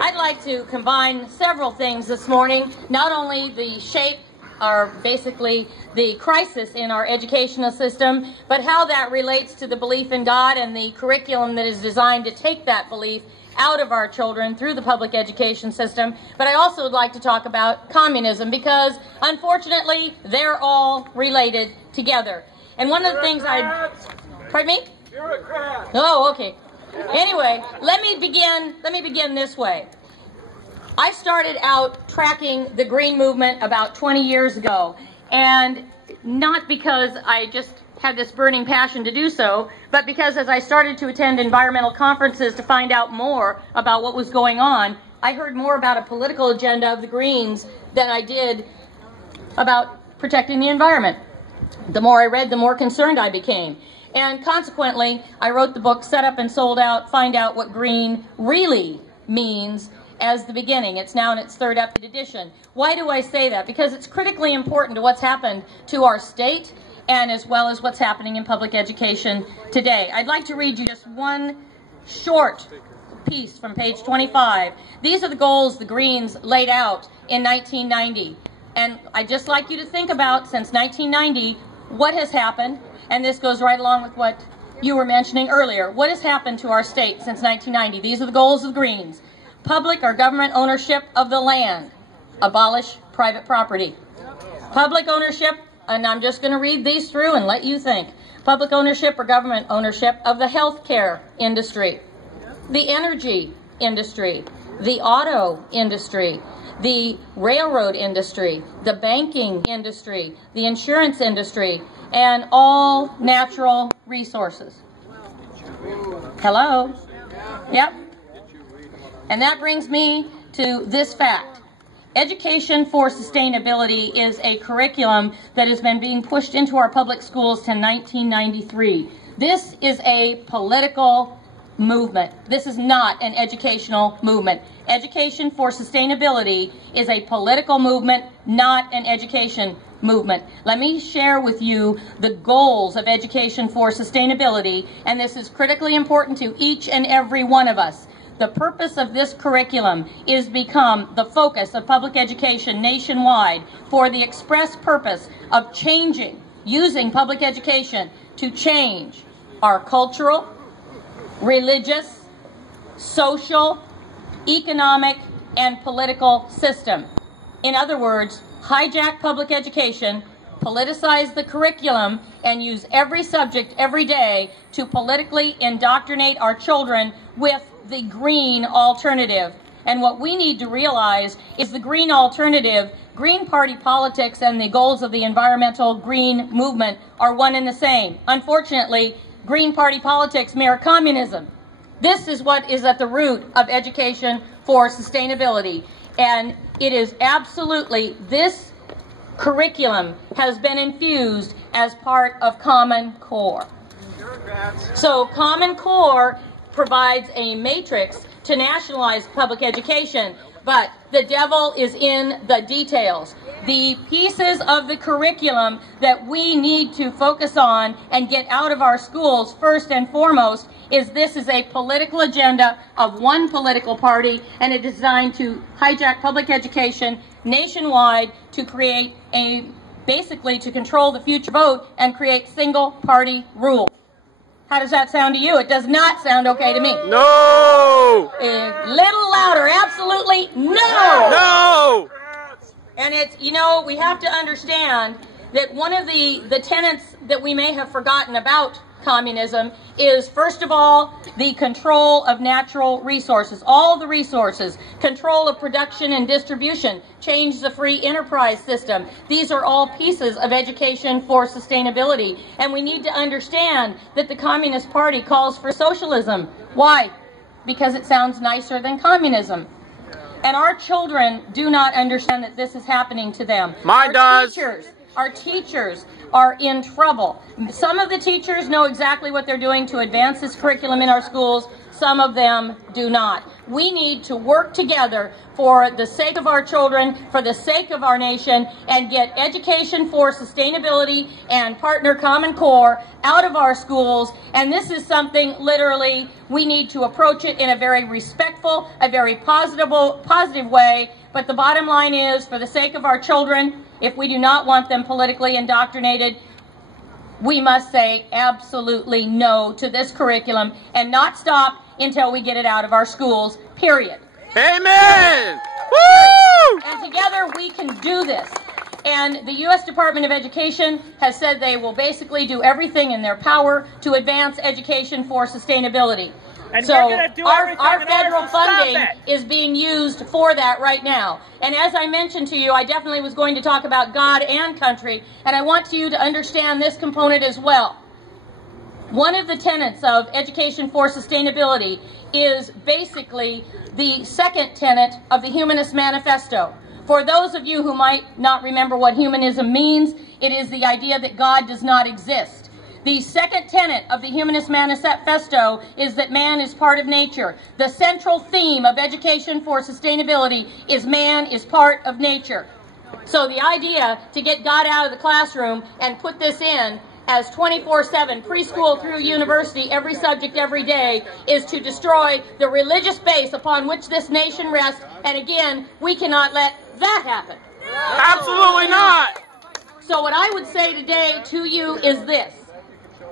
I'd like to combine several things this morning, not only the shape or basically the crisis in our educational system, but how that relates to the belief in God and the curriculum that is designed to take that belief out of our children through the public education system. But I also would like to talk about communism because, unfortunately, they're all related together. And one of the things pardon me? Bureaucrats. Oh, okay. Anyway, let me begin this way. I started out tracking the Green Movement about 20 years ago, and not because I just had this burning passion to do so, but because as I started to attend environmental conferences to find out more about what was going on, I heard more about a political agenda of the Greens than I did about protecting the environment. The more I read, the more concerned I became. And consequently, I wrote the book, Set Up and Sold Out, Find Out What Green Really Means, as the beginning. It's now in its third edition. Why do I say that? Because it's critically important to what's happened to our state and as well as what's happening in public education today. I'd like to read you just one short piece from page 25. These are the goals the Greens laid out in 1990. And I'd just like you to think about, since 1990, what has happened, and this goes right along with what you were mentioning earlier. What has happened to our state since 1990? These are the goals of the Greens. Public or government ownership of the land. Abolish private property. Public ownership, and I'm just going to read these through and let you think. Public ownership or government ownership of the healthcare industry, the energy industry, the auto industry, the railroad industry, the banking industry, the insurance industry, and all natural resources. Hello? Yep. And that brings me to this fact. Education for Sustainability is a curriculum that has been being pushed into our public schools since 1993. This is a political movement. This is not an educational movement. Education for Sustainability is a political movement, not an education movement. Let me share with you the goals of Education for Sustainability, and this is critically important to each and every one of us. The purpose of this curriculum is become the focus of public education nationwide for the express purpose of using public education to change our cultural, religious, social, economic, and political system. In other words, hijack public education, politicize the curriculum, and use every subject every day to politically indoctrinate our children with the green alternative. And what we need to realize is the green alternative, Green Party politics, and the goals of the environmental green movement are one and the same. Unfortunately, Green Party politics mirror communism. This is what is at the root of Education for Sustainability. And it is absolutely, this curriculum has been infused as part of Common Core. So Common Core provides a matrix to nationalize public education, but the devil is in the details. The pieces of the curriculum that we need to focus on and get out of our schools first and foremost is this is a political agenda of one political party, and it is designed to hijack public education nationwide to create basically to control the future vote and create single party rule. How does that sound to you? It does not sound okay to me. No! A little louder. Absolutely no! No! And it's, you know, we have to understand that one of the tenets that we may have forgotten about communism is, first of all, the control of natural resources, all the resources, control of production and distribution, change the free enterprise system. These are all pieces of Education for Sustainability. And we need to understand that the Communist Party calls for socialism. Why? Because it sounds nicer than communism. And our children do not understand that this is happening to them. Mine does. Our teachers are in trouble. Some of the teachers know exactly what they're doing to advance this curriculum in our schools. Some of them do not. We need to work together for the sake of our children, for the sake of our nation, and get education for sustainability and partner Common Core out of our schools. And this is something literally we need to approach it in a very respectful, a very positive way. But the bottom line is, for the sake of our children, if we do not want them politically indoctrinated, we must say absolutely no to this curriculum and not stop until we get it out of our schools, period. Amen! Woo! And together we can do this. And the U.S. Department of Education has said they will basically do everything in their power to advance education for sustainability. And so we're going to do our federal to funding is being used for that right now. And as I mentioned to you, I definitely was going to talk about God and country, and I want you to understand this component as well. One of the tenets of education for sustainability is basically the second tenet of the Humanist Manifesto. For those of you who might not remember what humanism means, it is the idea that God does not exist. The second tenet of the Humanist Manifesto is that man is part of nature. The central theme of education for sustainability is man is part of nature. So the idea to get God out of the classroom and put this in as 24/7, preschool through university, every subject, every day, is to destroy the religious base upon which this nation rests. And again, we cannot let that happen. Absolutely not! So what I would say today to you is this.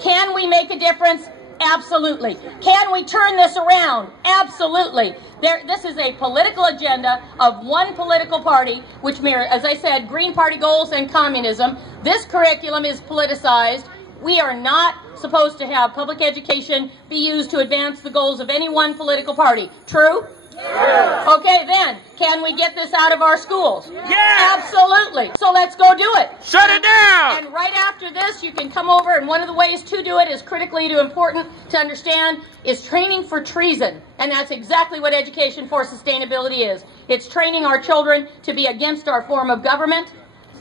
Can we make a difference? Absolutely. Can we turn this around? Absolutely. This is a political agenda of one political party, which mirrors, as I said, Green Party goals and communism. This curriculum is politicized. We are not supposed to have public education be used to advance the goals of any one political party. True? Yeah. Okay, then, can we get this out of our schools? Yeah. Absolutely. So let's go do it. Shut it down! And right after this, you can come over, and one of the ways to do it is critically important to understand is training for treason. And that's exactly what education for sustainability is. It's training our children to be against our form of government,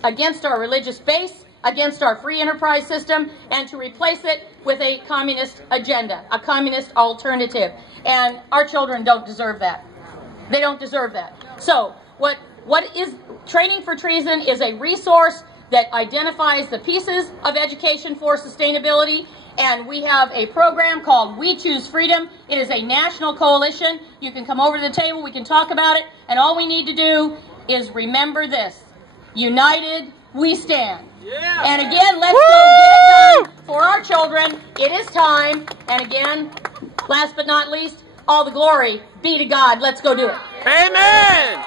against our religious base, against our free enterprise system, and to replace it with a communist agenda, a communist alternative. And our children don't deserve that. They don't deserve that. So what is Training for Treason is a resource that identifies the pieces of education for sustainability, and we have a program called We Choose Freedom. It is a national coalition. You can come over to the table, we can talk about it, and all we need to do is remember this. United, we stand. Yeah. And again, let's go get it done for our children. It is time. And again, last but not least, all the glory be to God. Let's go do it. Amen!